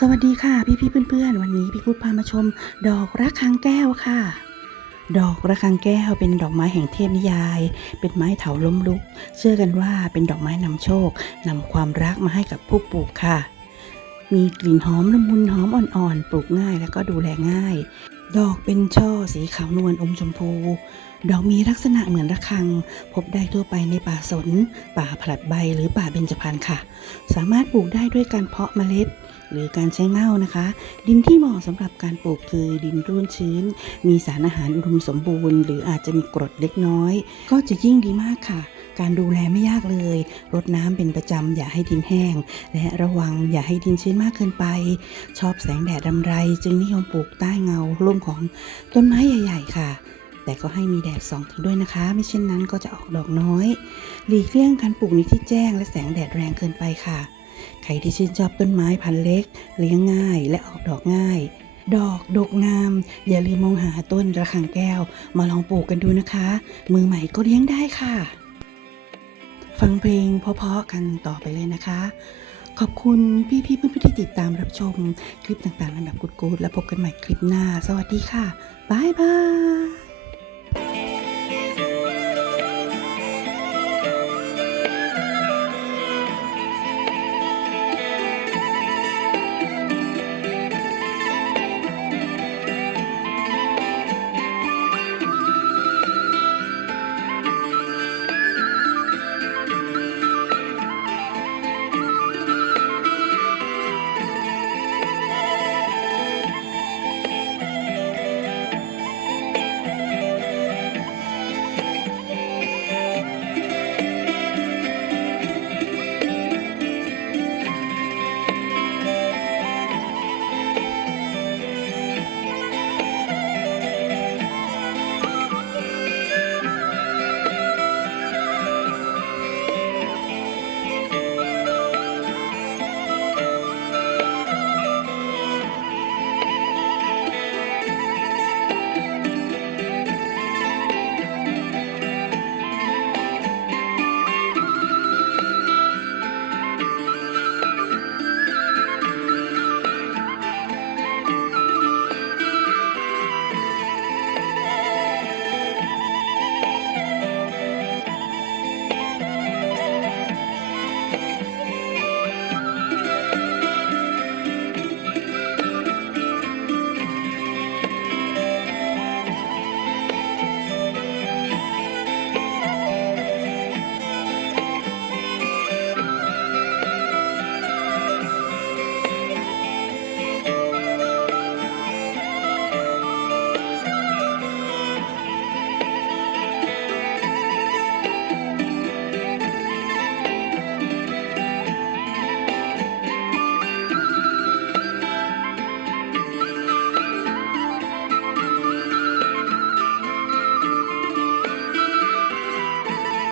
สวัสดีค่ะ พี่พี่เพื่อนๆ วันนี้พี่กุดพามาชม ดอกระฆังแก้วค่ะ ดอกระฆังแก้วเป็นดอกไม้แห่งเทพนิยาย เป็นไม้เถาล้มลุก เชื่อกันว่าเป็นดอกไม้นำโชคนำความรักมาให้กับผู้ปลูกค่ะ มีกลิ่นหอมละมุนหอมอ่อนๆ ปลูกง่ายแล้วก็ดูแลง่าย ดอกเป็นช่อสีขาวนวลอมชมพู ดอกมีลักษณะเหมือนระฆัง พบได้ทั่วไปในป่าสน ป่าผลัดใบหรือป่าเบญจพรรณค่ะ สามารถปลูกได้ด้วยการเพาะเมล็ด หรือการใช้เง่านะคะ ดินที่เหมาะสำหรับการปลูกคือดินร่วนชื้น มีสารอาหารอุดมสมบูรณ์ หรืออาจจะมีกรดเล็กน้อย ก็จะยิ่งดีมากค่ะ การดูแลไม่ยากเลย รดน้ำเป็นประจำอย่าให้ดินแห้ง และระวังอย่าให้ดินชื้นมากเกินไป ชอบแสงแดดรำไร จึงนิยมปลูกใต้เงาร่มของต้นไม้ใหญ่ ๆ ค่ะแต่ก็ให้มีแดดส่องถึงด้วยนะคะ ไม่เช่นนั้นก็จะออกดอกน้อย หลีกเลี่ยงการปลูกในที่แจ้งและแสงแดดแรงเกินไปค่ะ ใครที่ชื่นชอบต้นไม้พันเล็ก เลี้ยงง่ายและออกดอกง่าย ดอกดกงาม อย่าลืมมองหาต้นระฆังแก้ว มาลองปลูกกันดูนะคะ มือใหม่ก็เลี้ยงได้ค่ะ ฟังเพลงเพาะๆกันต่อไปเลยนะคะขอบคุณพี่ๆเพื่อนๆที่ติดตามรับชม คลิปต่างๆระดับกุดๆแล้วพบกันใหม่คลิปหน้า สวัสดีค่ะ บ๊ายบาย